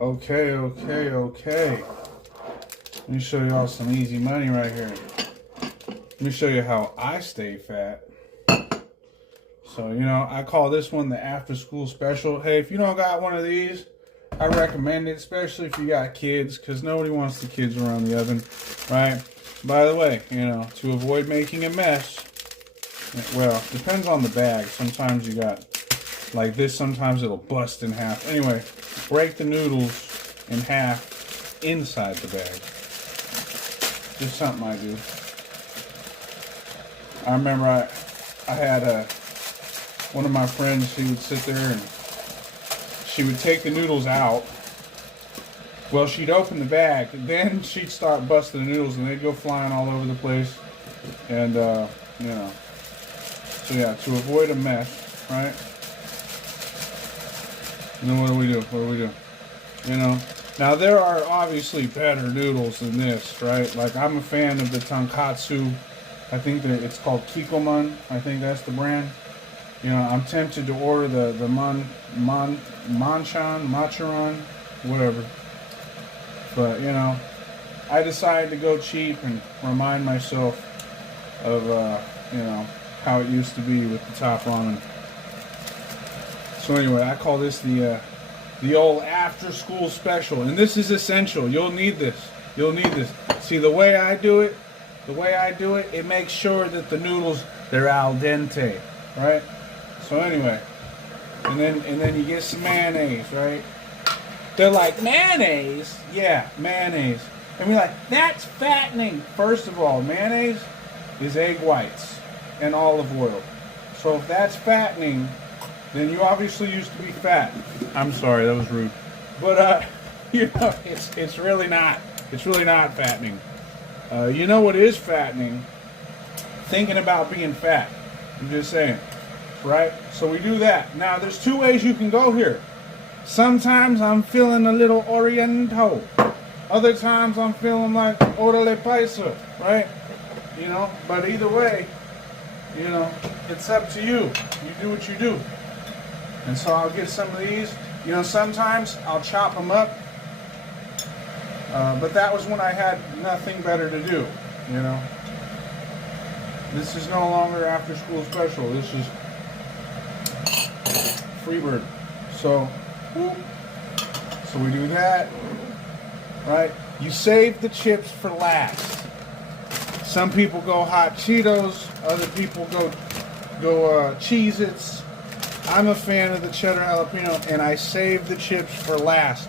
Okay. Let me show y'all some easy money right here. Let me show you how I stay fat. So, you know, I call this one the after school special. Hey, if you don't got one of these, I recommend it, especially if you got kids, because nobody wants the kids around the oven, right? By the way, you know, to avoid making a mess, well, depends on the bag. Sometimes you got like this, sometimes it'll bust in half. Anyway, break the noodles in half inside the bag. Just something I do. I remember I had one of my friends, she would sit there and she would take the noodles out. Well, she'd open the bag, then she'd start busting the noodles and they'd go flying all over the place. And, you know, so yeah, to avoid a mess, right? And then what do? You know, now there are obviously better noodles than this, right? Like I'm a fan of the tonkatsu. I think that it's called Kikkoman. I think that's the brand. You know, I'm tempted to order the Macharon, whatever. But, you know, I decided to go cheap and remind myself of, you know, how it used to be with the top ramen. So anyway, I call this the old after school special. And this is essential. You'll need this. See, the way I do it, it makes sure that the noodles, they're al dente, right? So anyway, and then you get some mayonnaise, right? They're like, mayonnaise? Yeah, mayonnaise. And we're like, that's fattening. First of all, mayonnaise is egg whites and olive oil. So if that's fattening, then you obviously used to be fat. I'm sorry, that was rude. But you know, it's really not. It's really not fattening. You know what is fattening? Thinking about being fat. I'm just saying. Right? So we do that. Now, there's two ways you can go here. Sometimes I'm feeling a little oriental. Other times I'm feeling like orale paisa, right? You know, but either way, you know, it's up to you. You do what you do. And so I'll get some of these. You know, sometimes I'll chop them up. But that was when I had nothing better to do, you know. This is no longer after school special. This is Freebird. So we do that, right? You save the chips for last. Some people go hot Cheetos, other people go Cheez-Its. I'm a fan of the cheddar jalapeno, and I save the chips for last.